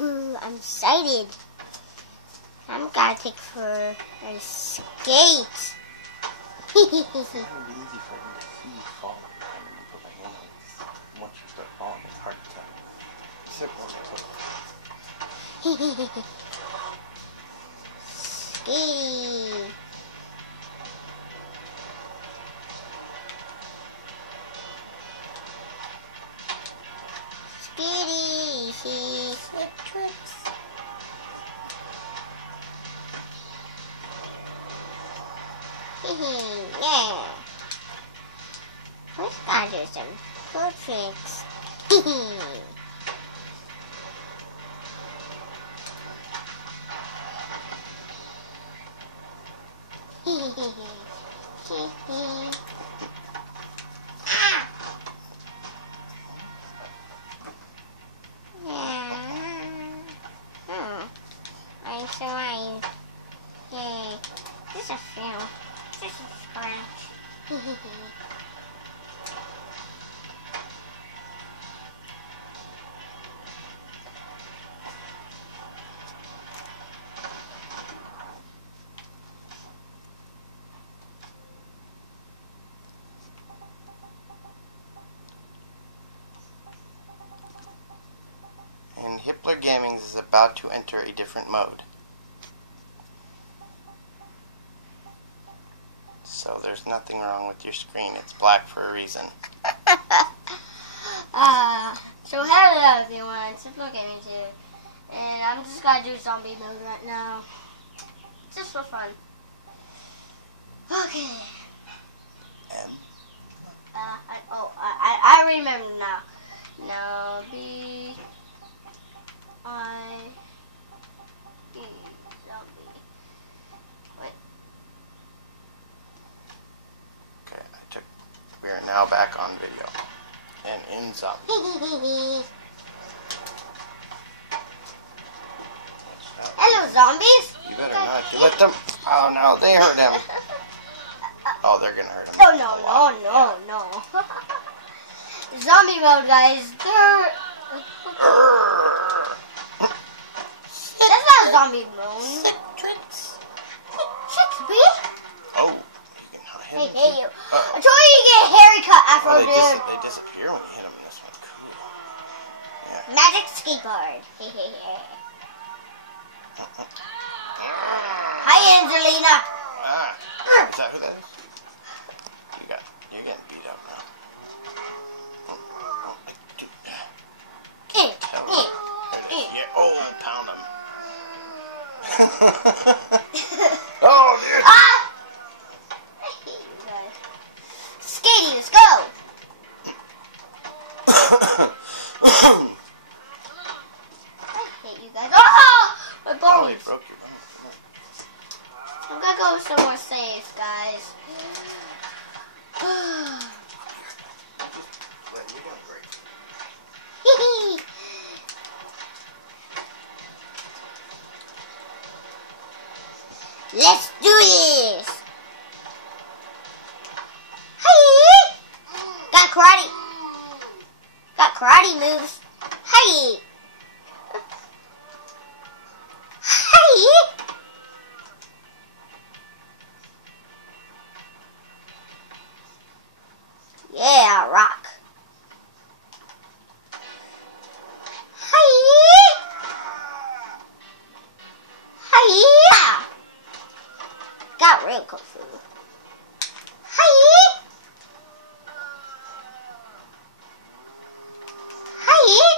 Woohoo! I'm excited. I'm gonna take for a skate. It's really easy for him to see you fall behind him and put my hand on it. Once you start falling, it's hard to tell. Except when I look. Skate. Skitty. Tricks. Yeah. Let's gotta do some cool tricks. I'm sorry. Yay. This is a film. This is a scratch. And Hippler Gaming is about to enter a different mode. So there's nothing wrong with your screen. It's black for a reason. So hello everyone, it's Hippler Gaming here. And I'm just gonna do zombie mode right now. Just for fun. Okay. And I remember now. Now B I E zombie. Wait. okay, we are now back on video. And in zombie. Hello zombies! You better not let them. Oh no, they hurt him. Oh, they're gonna hurt him. Oh no. Zombie mode, guys. That's not zombie mode. Tricks. Tricks, B? Oh, you can not hit him. Hey, you. I told you to get a haircut after Oh, dude. they disappear when you hit them in this one. Cool. Yeah. Magic skateboard. Hi, Angelina. Is that who that is? You're getting beat up now. Yeah. Oh, pound him. Oh, dude. Ah! I hate you guys. Skating, let's go. I hate you guys. Oh, my Oh, he bones. broke your bone. I'm gonna go somewhere safe, guys. You're doing great. Let's do this. Hey, got karate moves. Hey, hey. Yeah, rock. Hi-ya! Got real kung fu. Hi-ya! Hi-ya!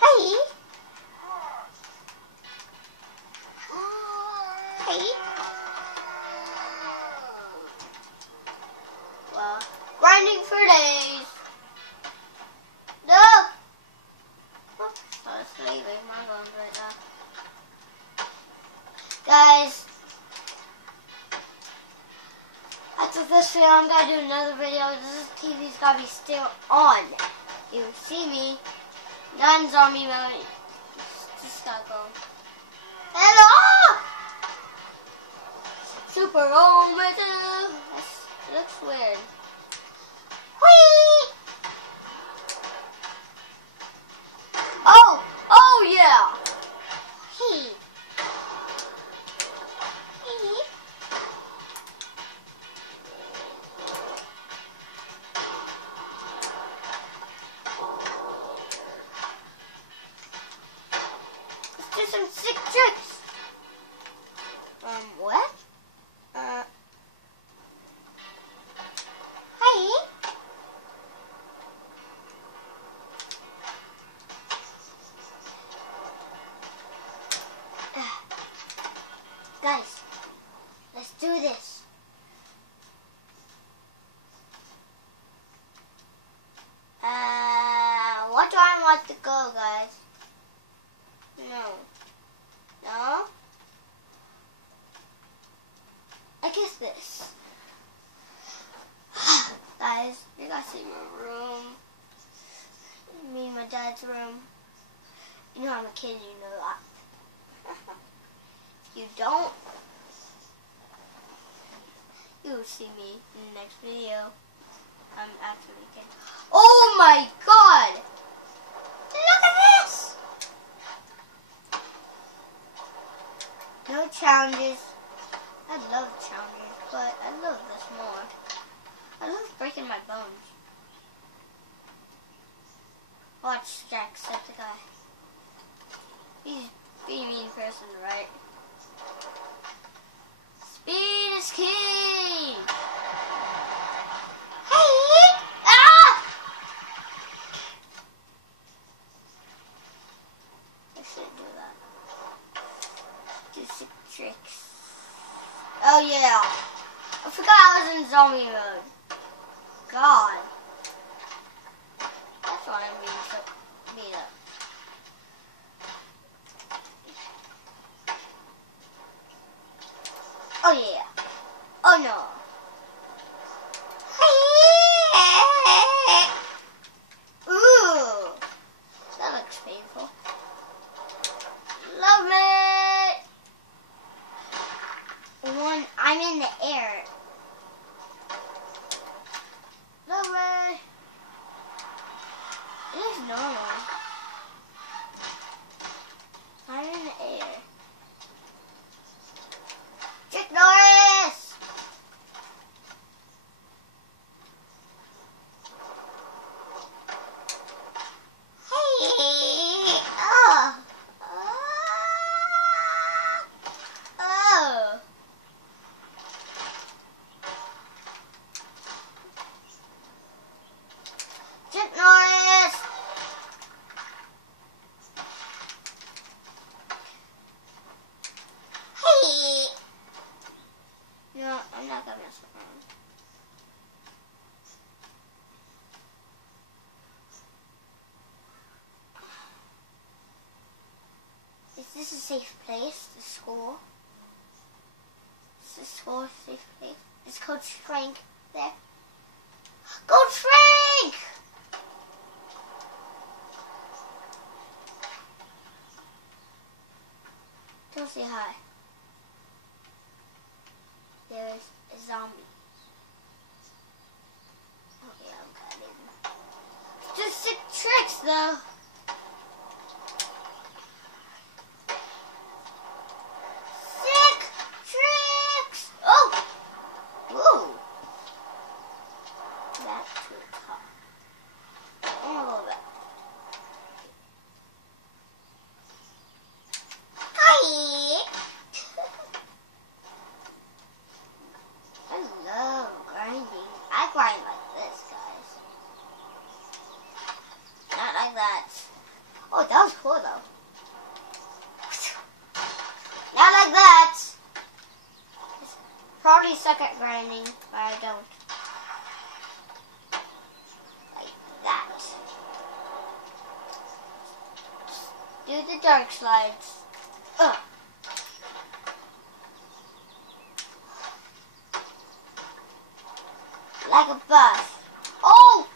Hi-ya! Hi-ya! Well, grinding for days. No! Oh, I was leaving my bones right now. Guys, after this video, I'm gonna do another video. This TV's gotta be still on. You see me, non-zombie mode. Just gotta go. Hello! Super Omega. It looks weird. Whee! Oh yeah. some sick tricks. What? Hi. Guys, let's do this. What do I want to go, guys? No. No? I guess this. Guys, you gotta see my room. Me and my dad's room. You know I'm a kid, you know that. If you don't, you'll see me in the next video. I'm actually kidding. Oh my god! Look at this! No challenges. I love challenges, but I love this more. I love breaking my bones. Watch Jack set the guy. He's being a mean person, right? Speed is king! Hey! Ah! I shouldn't do that. Do sick tricks. Oh yeah. I forgot I was in zombie mode. God. That's why I'm being so beat up. Oh yeah. Oh no. Ooh. That looks painful. Love me. When I'm in the air. Love me. It is normal. I'm in the air. Chuck Norris! Hey! Oh! Oh! Chuck Norris! Hey! No, I'm not gonna mess around. Is this a safe place? The school? Is the school a safe place? Is Coach Frank there? Coach Frank! Don't say hi. There's a zombie. Okay, I'm cutting. Just sick tricks, though. Sick tricks! Oh! Whoa! That's too tough. A little bit. Hi! I love grinding. I grind like this, guys. Not like that. Oh, that was cool, though. Not like that. Probably suck at grinding, but I don't. Like that. Do the dark slides. Ugh. Like a bus. Oh!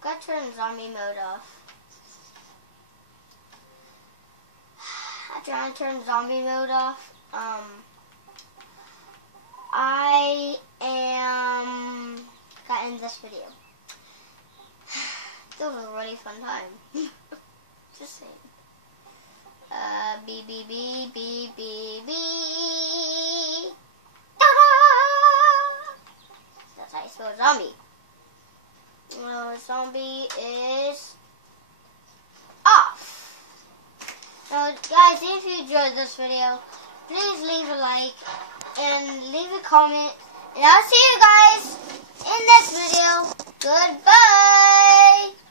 Gotta turn zombie mode off. After I turn zombie mode off, I am gonna end this video. It was a really fun time. Just saying. Beep, beep, beep, beep, beep, beep. Ta-da! So zombie. Zombie is off. So guys, if you enjoyed this video, please leave a like and leave a comment. And I'll see you guys in this video. Goodbye.